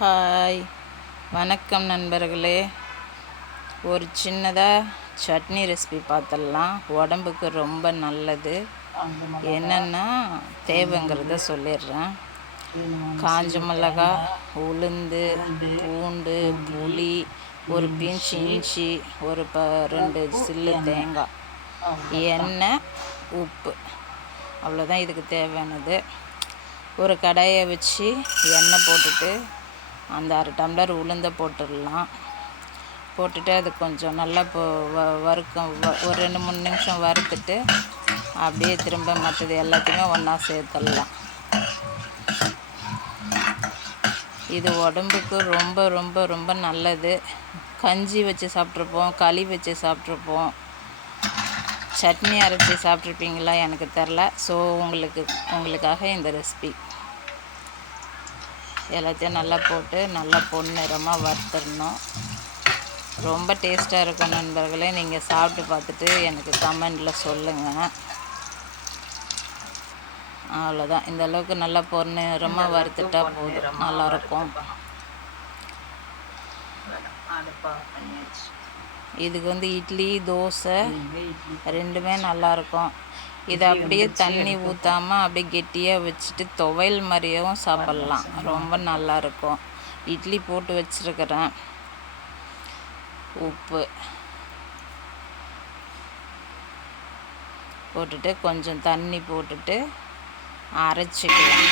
Hi. வணக்கம் நண்பர்களே. ஒரு சின்னதாக சட்னி ரெசிபி பார்த்துடலாம். உடம்புக்கு ரொம்ப நல்லது. என்னென்னா தேவைங்கிறத சொல்லிடுறேன். காஞ்ச மிளகா உளுந்து பூண்டு புளி ஒரு பிஞ்ச் இஞ்சி ஒரு ப ரெண்டு சில்லு தேங்காய் எண்ணெய் உப்பு. அவ்வளோதான் இதுக்கு தேவையானது. ஒரு கடாயை வச்சு எண்ணெய் போட்டுட்டு அந்த அரை டம்ளர் உளுந்தை போட்டுடலாம். போட்டுட்டு அது கொஞ்சம் நல்லா இப்போ வ வறுக்கும். ஒரு ரெண்டு மூணு நிமிஷம் வறுத்துட்டு அப்படியே திரும்ப மற்றது எல்லாத்தையுமே ஒன்றா சேர்த்துடலாம். இது உடம்புக்கு ரொம்ப ரொம்ப ரொம்ப நல்லது. கஞ்சி வச்சு சாப்பிட்ருப்போம் களி வச்சு சாப்பிட்ருப்போம். சட்னி அரைச்சி சாப்பிட்ருப்பீங்களா எனக்கு தெரில. ஸோ உங்களுக்கு உங்களுக்காக இந்த ரெசிபி எல்லாத்தையும் நல்லா போட்டு நல்லா பொன்னிறமாக வறுத்துடணும். ரொம்ப டேஸ்ட்டாக இருக்கும் நண்பர்களே நீங்கள் சாப்பிட்டு பார்த்துட்டு எனக்கு கமெண்டில் சொல்லுங்கள் அவ்வளோதான் இந்த அளவுக்கு நல்லா பொன்னிறமாக வறுத்துட்டா போதும். நல்லாயிருக்கும் இதுக்கு வந்து இட்லி தோசை ரெண்டுமே நல்லாயிருக்கும் இதை அப்படியே தண்ணி ஊற்றாமல் அப்படியே கெட்டியாக வச்சுட்டு துவையல் மாதிரியும் சாப்பிட்லாம். ரொம்ப நல்லாயிருக்கும். இட்லி போட்டு வச்சுருக்கிறேன். உப்பு போட்டுட்டு கொஞ்சம் தண்ணி போட்டுட்டு அரைச்சிக்கலாம்.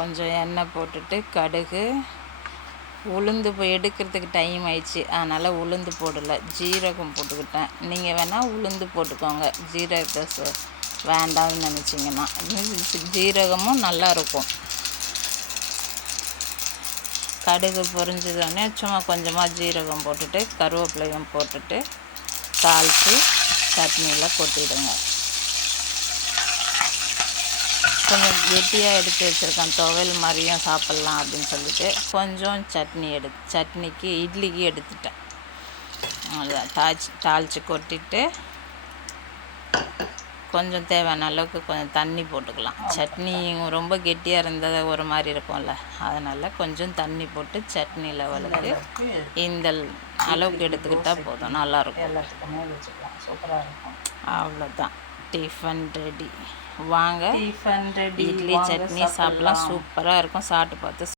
கொஞ்சம் எண்ணெய் போட்டுட்டு கடுகு உளுந்து போய் எடுக்கிறதுக்கு டைம் ஆயிடுச்சு. அதனால் உளுந்து போடலை. ஜீரகம் போட்டுக்கிட்டேன். நீங்கள் வேணால் உளுந்து போட்டுக்கோங்க. ஜீரகத்தை வேண்டாம்னு நினச்சிங்கன்னா. ஜீரகமும் நல்லாயிருக்கும் கடுகு பொரிஞ்சதோடனே சும்மா கொஞ்சமாக ஜீரகம் போட்டுட்டு கருவேப்பிலையும் போட்டுட்டு தாளித்து சட்னியில் கொட்டிடுங்க. கொஞ்சம் கெட்டியாக எடுத்து வச்சுருக்கேன். துவையல் மாதிரியும் சாப்பிட்லாம் அப்படின்னு சொல்லிட்டு கொஞ்சம் சட்னி எடு சட்னிக்கு இட்லிக்கு எடுத்துட்டேன். அவ்வளோதான் தாளிச்சு தாளித்து கொட்டிட்டு கொஞ்சம் தேவையான அளவுக்கு கொஞ்சம் தண்ணி போட்டுக்கலாம். சட்னி ரொம்ப கெட்டியாக இருந்தால் ஒரு மாதிரி இருக்கும்ல. அதனால் கொஞ்சம் தண்ணி போட்டு சட்னி லெவலுக்கு இந்த அளவுக்கு எடுத்துக்கிட்டால் போதும். நல்லாயிருக்கும் அவ்வளோதான் டிஃபன் ரெடி வாங்க. டிஃபன் ரெடி இட்லி சட்னி சாப்பிட்லாம். சூப்பராக இருக்கும். சாப்பிட்டு பார்த்து